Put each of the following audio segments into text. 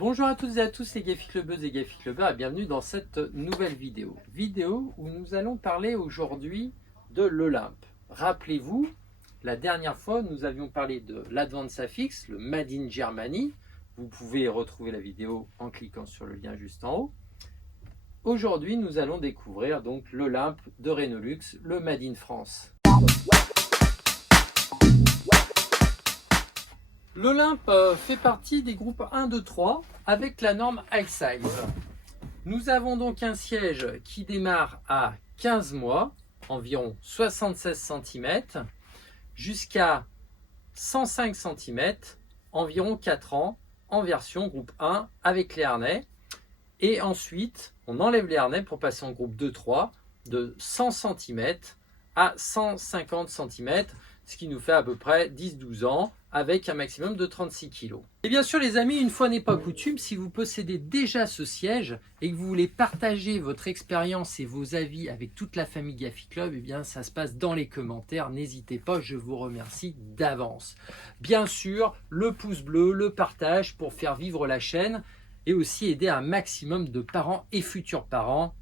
Bonjour à toutes et à tous les Gafi Clubbeuses et Gafi Clubbeurs et bienvenue dans cette nouvelle vidéo. Vidéo où nous allons parler aujourd'hui de l'Olympe. Rappelez-vous, la dernière fois nous avions parlé de l'Advance FX, le Made in Germany. Vous pouvez retrouver la vidéo en cliquant sur le lien juste en haut. Aujourd'hui nous allons découvrir donc l'Olympe de Renaulux, le Made in France. L'Olympe fait partie des groupes 1, 2, 3 avec la norme High Size. Nous avons donc un siège qui démarre à 15 mois, environ 76 cm, jusqu'à 105 cm, environ 4 ans, en version groupe 1 avec les harnais. Et ensuite, on enlève les harnais pour passer en groupe 2-3 de 100 cm à 150 cm, ce qui nous fait à peu près 10-12 ans avec un maximum de 36 kg. Et bien sûr les amis, une fois n'est pas coutume, si vous possédez déjà ce siège et que vous voulez partager votre expérience et vos avis avec toute la famille Gafi Club, eh bien ça se passe dans les commentaires, n'hésitez pas, je vous remercie d'avance. Bien sûr, le pouce bleu, le partage pour faire vivre la chaîne et aussi aider un maximum de parents et futurs parents.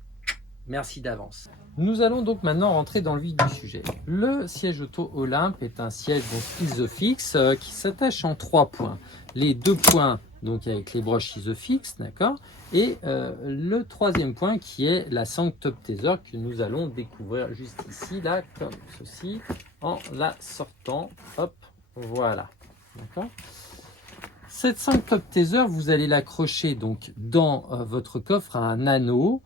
Merci d'avance. Nous allons donc maintenant rentrer dans le vif du sujet. Le siège auto Olympe est un siège donc Isofix qui s'attache en 3 points. Les 2 points donc avec les broches Isofix, d'accord, et le 3e point qui est la sangle Top Teaser que nous allons découvrir juste ici, là, comme ceci, en la sortant. Hop, voilà, d'accord. Cette sangle Top Teaser, vous allez l'accrocher donc dans votre coffre à un anneau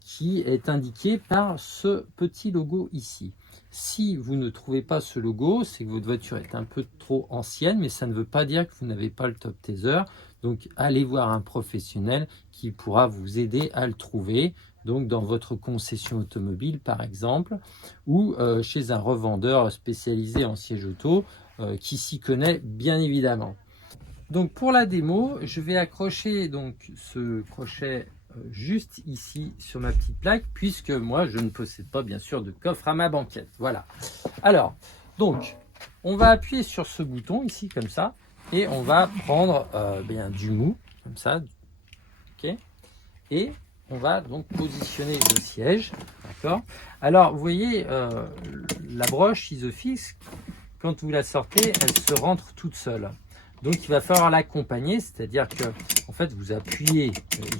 qui est indiqué par ce petit logo ici. Si vous ne trouvez pas ce logo, c'est que votre voiture est un peu trop ancienne, mais ça ne veut pas dire que vous n'avez pas le Top Teaser. Donc allez voir un professionnel qui pourra vous aider à le trouver, donc dans votre concession automobile par exemple, ou chez un revendeur spécialisé en siège auto qui s'y connaît bien évidemment. Donc pour la démo, je vais accrocher donc ce crochet juste ici sur ma petite plaque, puisque moi je ne possède pas bien sûr de coffre à ma banquette. Voilà. Alors, donc on va appuyer sur ce bouton ici comme ça, et on va prendre bien du mou, comme ça, ok, et on va donc positionner le siège, d'accord. Alors vous voyez la broche Isofix, quand vous la sortez, elle se rentre toute seule. Donc il va falloir l'accompagner, c'est-à-dire que en fait vous appuyez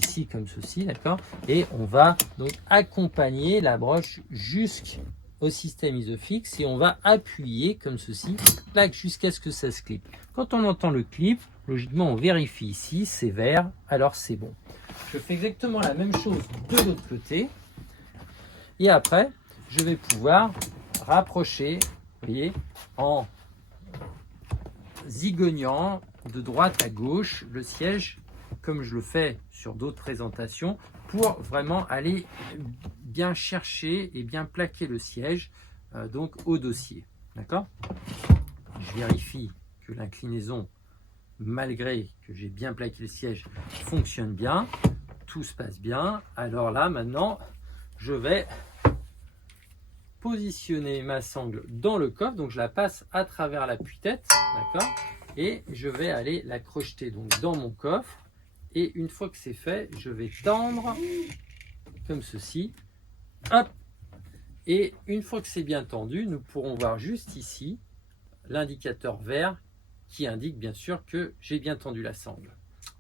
ici comme ceci, d'accord, et on va donc accompagner la broche jusqu'au système Isofix et on va appuyer comme ceci, clac, jusqu'à ce que ça se clip. Quand on entend le clip, logiquement on vérifie ici, c'est vert, alors c'est bon. Je fais exactement la même chose de l'autre côté et après je vais pouvoir rapprocher, vous voyez, en zigognant de droite à gauche le siège comme je le fais sur d'autres présentations pour vraiment aller bien chercher et bien plaquer le siège donc au dossier, d'accord. Je vérifie que l'inclinaison, malgré que j'ai bien plaqué le siège, fonctionne bien, tout se passe bien. Alors là maintenant je vais positionner ma sangle dans le coffre, donc je la passe à travers l'appui-tête, d'accord, et je vais aller la crocheter donc dans mon coffre, et une fois que c'est fait, je vais tendre comme ceci, hop, et une fois que c'est bien tendu, nous pourrons voir juste ici l'indicateur vert qui indique bien sûr que j'ai bien tendu la sangle.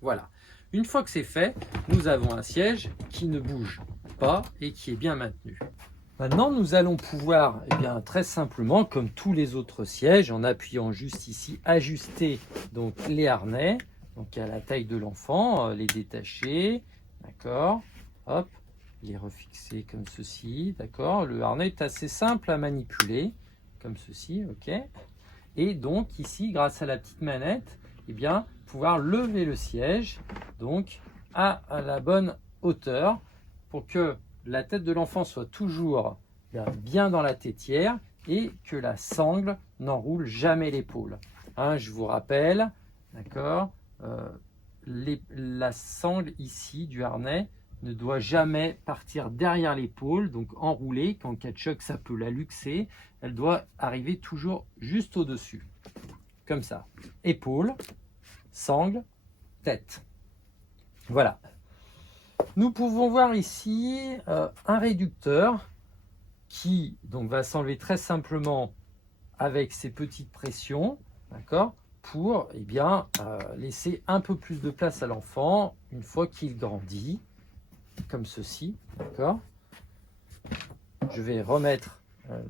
Voilà, une fois que c'est fait, nous avons un siège qui ne bouge pas et qui est bien maintenu. Maintenant, nous allons pouvoir, eh bien, très simplement, comme tous les autres sièges, en appuyant juste ici, ajuster donc les harnais, donc à la taille de l'enfant, les détacher, d'accord, hop, les refixer comme ceci, d'accord. Le harnais est assez simple à manipuler, comme ceci, ok. Et donc ici, grâce à la petite manette, eh bien, pouvoir lever le siège, donc à la bonne hauteur, pour que la tête de l'enfant soit toujours bien dans la tétière et que la sangle n'enroule jamais l'épaule. Hein, je vous rappelle, d'accord, la sangle ici du harnais ne doit jamais partir derrière l'épaule, donc enroulée. Qu'en cas de choc, ça peut la luxer. Elle doit arriver toujours juste au-dessus, comme ça. Épaule, sangle, tête. Voilà. Nous pouvons voir ici un réducteur qui donc va s'enlever très simplement avec ces petites pressions, d'accord, pour laisser un peu plus de place à l'enfant une fois qu'il grandit, comme ceci, d'accord. Je vais remettre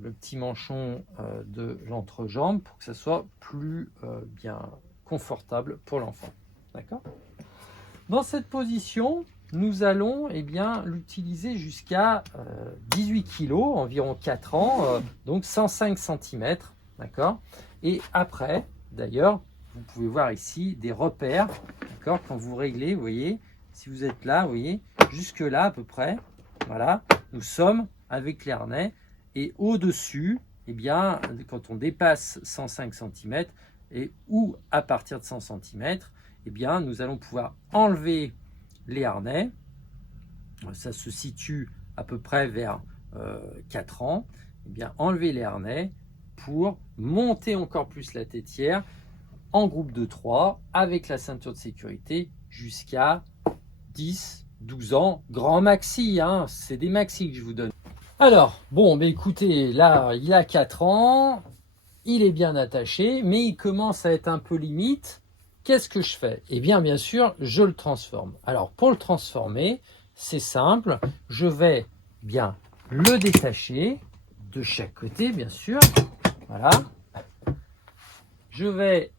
le petit manchon de l'entrejambe pour que ça soit plus bien confortable pour l'enfant, d'accord. Dans cette position, nous allons l'utiliser jusqu'à 18 kg, environ 4 ans, donc 105 cm, d'accord. Et après, d'ailleurs, vous pouvez voir ici des repères, d'accord, quand vous réglez, vous voyez, si vous êtes là, vous voyez, jusque là à peu près, voilà, nous sommes avec les harnais, et au-dessus, quand on dépasse 105 cm, ou à partir de 100 cm, nous allons pouvoir enlever les harnais. Ça se situe à peu près vers 4 ans. Enlever les harnais pour monter encore plus la tétière en groupe de 3 avec la ceinture de sécurité jusqu'à 10, 12 ans, grand maxi, hein, c'est des maxi que je vous donne. Alors, bon, écoutez, là, il a 4 ans, il est bien attaché, mais il commence à être un peu limite. Qu'est-ce que je fais? Eh bien sûr, je le transforme. Alors, pour le transformer, c'est simple. Je vais bien le détacher de chaque côté, bien sûr. Voilà. Je vais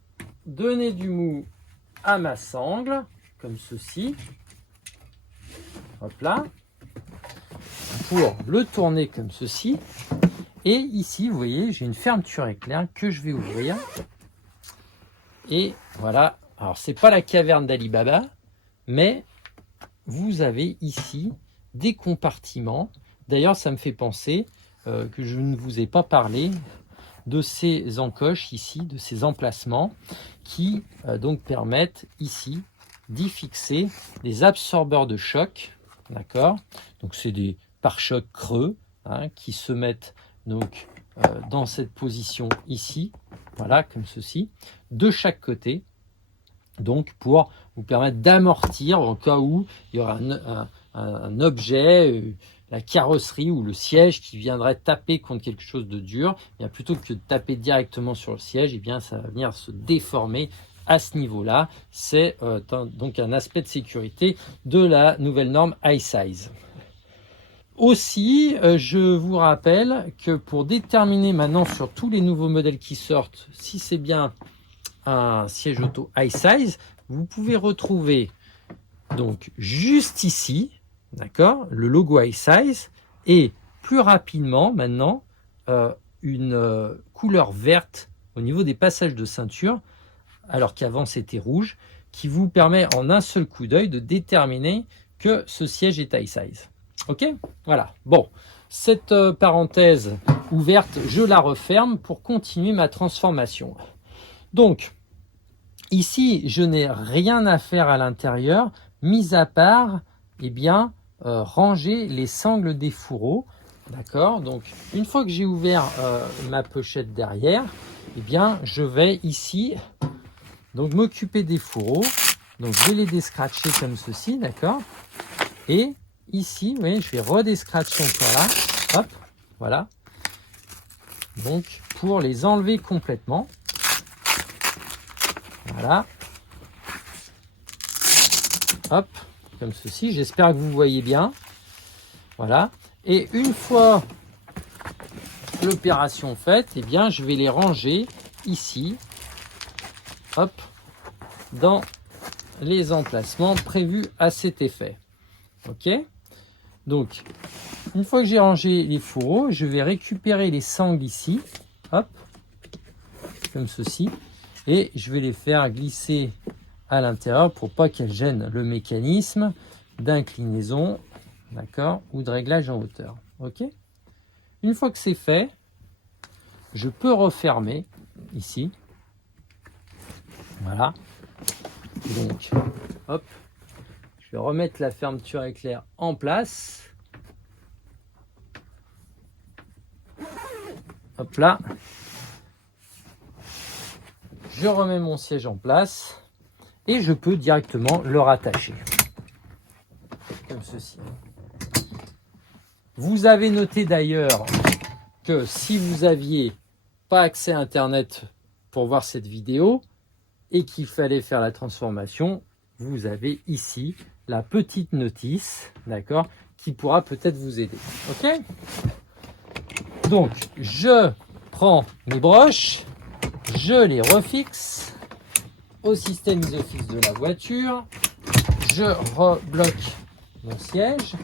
donner du mou à ma sangle, comme ceci. Hop là. Pour le tourner comme ceci. Et ici, vous voyez, j'ai une fermeture éclair que je vais ouvrir. Et voilà, alors c'est pas la caverne d'Ali Baba, mais vous avez ici des compartiments. D'ailleurs, ça me fait penser que je ne vous ai pas parlé de ces encoches ici, de ces emplacements qui donc permettent ici d'y fixer des absorbeurs de choc, d'accord. Donc c'est des pare-chocs creux hein, qui se mettent donc dans cette position ici, voilà, comme ceci, de chaque côté, donc pour vous permettre d'amortir en cas où il y aura un objet, la carrosserie ou le siège qui viendrait taper contre quelque chose de dur, bien plutôt que de taper directement sur le siège, et bien ça va venir se déformer à ce niveau-là. C'est donc un aspect de sécurité de la nouvelle norme iSize. Aussi, je vous rappelle que pour déterminer maintenant sur tous les nouveaux modèles qui sortent, si c'est bien un siège auto iSize, vous pouvez retrouver donc juste ici, d'accord, le logo iSize et plus rapidement maintenant une couleur verte au niveau des passages de ceinture, alors qu'avant c'était rouge, qui vous permet en un seul coup d'œil de déterminer que ce siège est iSize. Ok, voilà. Bon, cette parenthèse ouverte, je la referme pour continuer ma transformation. Donc, ici, je n'ai rien à faire à l'intérieur, mis à part, ranger les sangles des fourreaux. D'accord. Donc, une fois que j'ai ouvert ma pochette derrière, je vais ici donc m'occuper des fourreaux. Donc, je vais les descratcher comme ceci, d'accord. Et ici, vous voyez, je vais redescratcher encore là. Hop, voilà. Donc, pour les enlever complètement. Voilà. Hop, comme ceci. J'espère que vous voyez bien. Voilà. Et une fois l'opération faite, je vais les ranger ici. Hop, dans les emplacements prévus à cet effet. Ok. Donc, une fois que j'ai rangé les fourreaux, je vais récupérer les sangles ici. Hop, comme ceci. Et je vais les faire glisser à l'intérieur pour pas qu'elles gênent le mécanisme d'inclinaison, d'accord, ou de réglage en hauteur. Ok. Une fois que c'est fait, je peux refermer ici. Voilà. Donc, hop, je vais remettre la fermeture éclair en place. Hop là. Je remets mon siège en place et je peux directement le rattacher. ceci. Vous avez noté d'ailleurs que si vous aviez pas accès à Internet pour voir cette vidéo et qu'il fallait faire la transformation, vous avez ici la petite notice, d'accord, qui pourra peut-être vous aider. Ok? Donc, je prends mes broches, je les refixe au système Isofix de la voiture, je rebloque mon siège,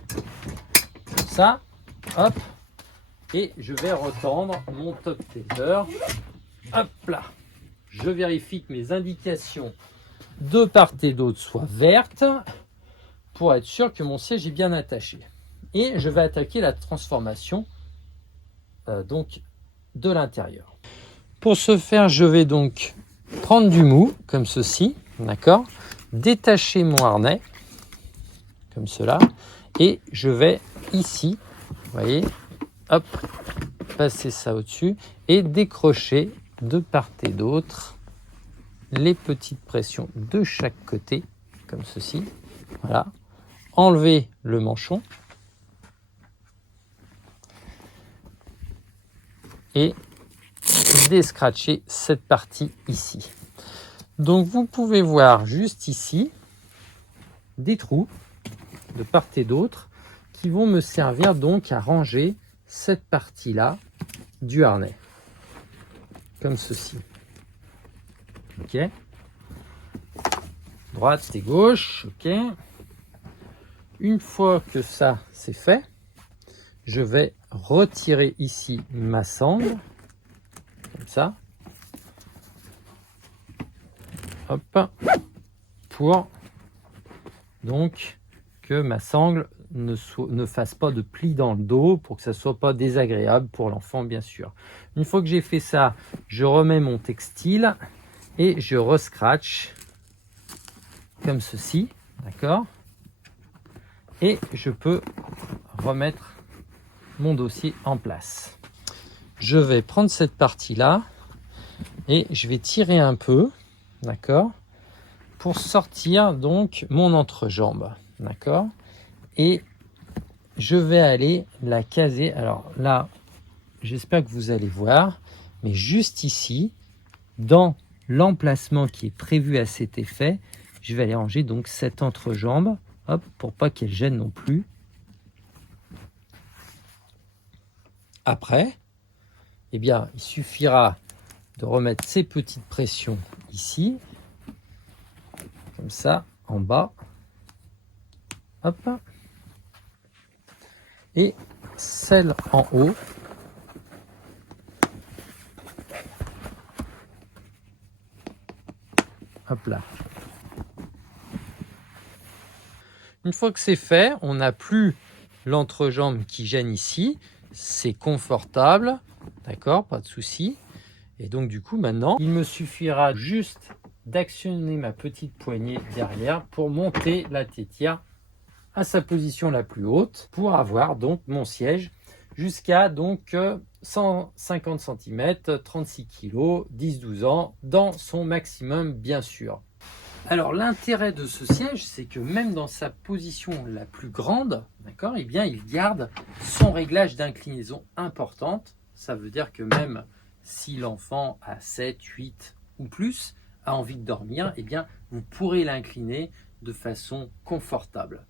comme ça, hop, et je vais retendre mon top taper, hop là. Je vérifie que mes indications de part et d'autre soient vertes pour être sûr que mon siège est bien attaché. Et je vais attaquer la transformation donc de l'intérieur. Pour ce faire, je vais donc prendre du mou comme ceci, d'accord, détacher mon harnais comme cela et je vais ici, vous voyez, hop, passer ça au-dessus et décrocher de part et d'autre les petites pressions de chaque côté comme ceci, voilà, enlever le manchon et déscratcher cette partie ici. Donc vous pouvez voir juste ici des trous de part et d'autre qui vont me servir donc à ranger cette partie là du harnais comme ceci. Ok, droite et gauche. Ok, une fois que ça c'est fait, je vais retirer ici ma sangle comme ça, hop, pour donc que ma sangle ne fasse pas de plis dans le dos, pour que ça soit pas désagréable pour l'enfant bien sûr. Une fois que j'ai fait ça, je remets mon textile et je rescratch comme ceci, d'accord, et je peux remettre mon dossier en place. Je vais prendre cette partie là et je vais tirer un peu, d'accord, pour sortir donc mon entrejambe, d'accord, et je vais aller la caser. Alors là, j'espère que vous allez voir, mais juste ici, dans l'emplacement qui est prévu à cet effet, je vais aller ranger donc cette entrejambe, hop, pour pas qu'elle gêne non plus. Après, eh bien, il suffira de remettre ces petites pressions ici, comme ça, en bas, hop, et celle en haut, hop là. Une fois que c'est fait, on n'a plus l'entrejambe qui gêne ici, c'est confortable, d'accord, pas de souci. Et donc du coup maintenant, il me suffira juste d'actionner ma petite poignée derrière pour monter la tétière à sa position la plus haute pour avoir donc mon siège jusqu'à donc 150 cm, 36 kg, 10-12 ans, dans son maximum bien sûr. Alors l'intérêt de ce siège, c'est que même dans sa position la plus grande, d'accord, eh bien il garde son réglage d'inclinaison importante. Ça veut dire que même si l'enfant a 7, 8 ou plus a envie de dormir, eh bien vous pourrez l'incliner de façon confortable.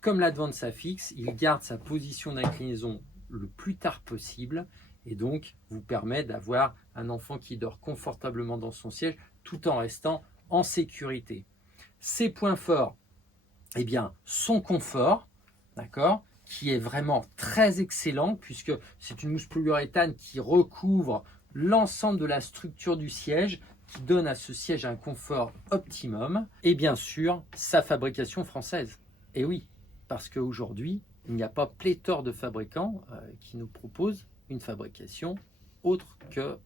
Comme l'Advanza Fix, il garde sa position d'inclinaison le plus tard possible et donc vous permet d'avoir un enfant qui dort confortablement dans son siège tout en restant en sécurité. Ses points forts, eh bien, son confort, d'accord, qui est vraiment très excellent puisque c'est une mousse polyuréthane qui recouvre l'ensemble de la structure du siège, qui donne à ce siège un confort optimum, et bien sûr sa fabrication française. Et oui, parce qu'aujourd'hui, il n'y a pas pléthore de fabricants qui nous proposent une fabrication autre que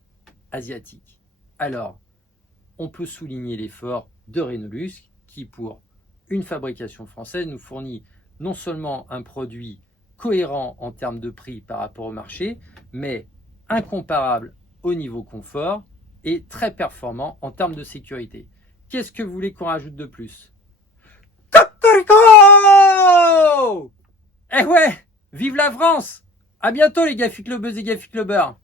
asiatique. Alors, on peut souligner l'effort de Rhenolux qui, pour une fabrication française, nous fournit non seulement un produit cohérent en termes de prix par rapport au marché, mais incomparable au niveau confort et très performant en termes de sécurité. Qu'est-ce que vous voulez qu'on rajoute de plus? Cocorico! Eh ouais, vive la France! À bientôt les Gaffi Clubbeuses et Gaffi Clubbers!